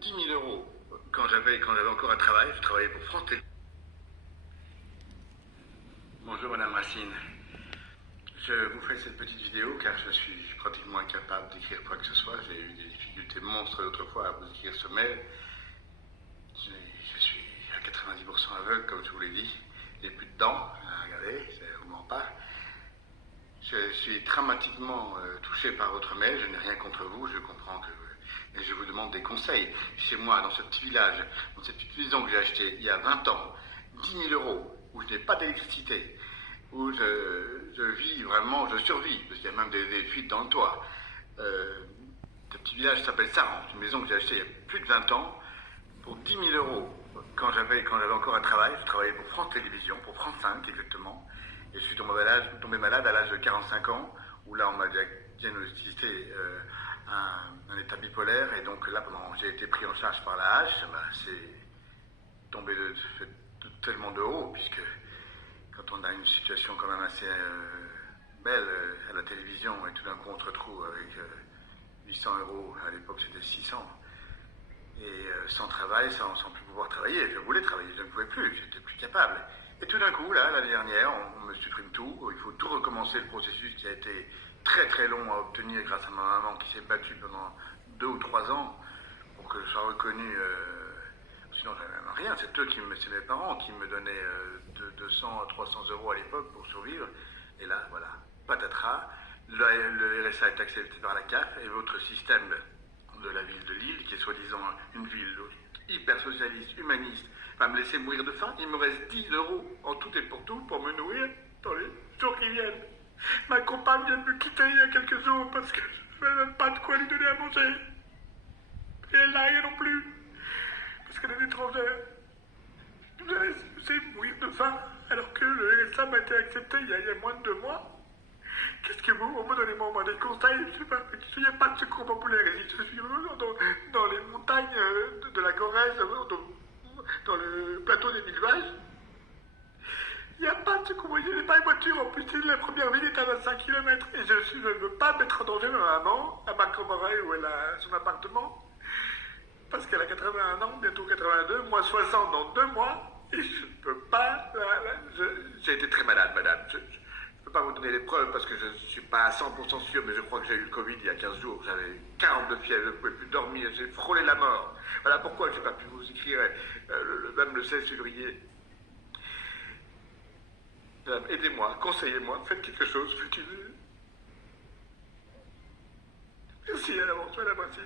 10 000 euros. Quand j'avais encore un travail, je travaillais pour France Télé. Bonjour Madame Racine. Je vous fais cette petite vidéo car je suis pratiquement incapable d'écrire quoi que ce soit. J'ai eu des difficultés monstres l'autre fois à vous écrire ce mail. Je suis à 90% aveugle, comme je vous l'ai dit. J'ai plus de dents, regardez, je ne vous mens pas. Je suis dramatiquement touché par votre mail, je n'ai rien contre vous, je comprends que... Mais je vous demande des conseils. Chez moi, dans ce petit village, dans cette petite maison que j'ai achetée il y a 20 ans, 10 000 euros, où je n'ai pas d'électricité, où je vis vraiment, je survis, parce qu'il y a même des fuites dans le toit. Ce petit village s'appelle Saran, une maison que j'ai achetée il y a plus de 20 ans, pour 10 000 euros. Quand j'avais encore un travail, je travaillais pour France Télévisions, pour France 5 exactement, et je suis tombé malade à l'âge de 45 ans, où là on m'a diagnostiqué un état bipolaire, et donc là j'ai été pris en charge par la hache, c'est tombé de tellement de haut, puisque quand on a une situation quand même assez belle à la télévision, et tout d'un coup on se retrouve avec 800 euros, à l'époque c'était 600, et sans travail, sans plus pouvoir travailler. Je voulais travailler, je ne pouvais plus, j'étais plus capable. Et tout d'un coup, là, l'année dernière, on me supprime tout, il faut tout recommencer, le processus qui a été très très long à obtenir grâce à ma maman qui s'est battue pendant 2 ou 3 ans pour que je sois reconnu. Sinon, j'avais même rien, c'est mes parents qui me donnaient 200 à 300 euros à l'époque pour survivre. Et là, voilà, patatras, le RSA est accepté par la CAF et votre système de la ville de Lille, qui est soi-disant une ville hyper socialiste, humaniste, va me laisser mourir de faim. Il me reste 10 euros en tout et pour tout pour me nourrir dans les jours qui viennent. Ma compagne vient de me quitter il y a quelques jours parce que je n'avais même pas de quoi lui donner à manger. Et elle n'a rien non plus, parce qu'elle est étrangère. Je vous ai laissé mourir de faim alors que le RSA m'a été accepté il y a moins de 2 mois. Qu'est-ce que vous me donnez-moi des conseils? Je sais pas, il n'y a pas de secours populaire ici. Je suis dans les montagnes de la Corrèze, dans le plateau des Mille Vaches. Il n'y a pas de secours, je n'ai pas de voiture. En plus, la première ville est à 25 km. Et je ne veux pas mettre en danger ma maman à Marcomoreil où elle a son appartement. Parce qu'elle a 81 ans, bientôt 82, moi 60 dans 2 mois. Et je ne peux pas... J'ai été très malade, madame. Je ne peux pas vous donner les preuves parce que je ne suis pas à 100% sûr, mais je crois que j'ai eu le Covid il y a 15 jours. J'avais 40 de fièvre, je ne pouvais plus dormir, j'ai frôlé la mort. Voilà pourquoi je n'ai pas pu vous écrire même le 16 février. Madame, aidez-moi, conseillez-moi, faites quelque chose, faites une... Merci à l'avance, madame, merci.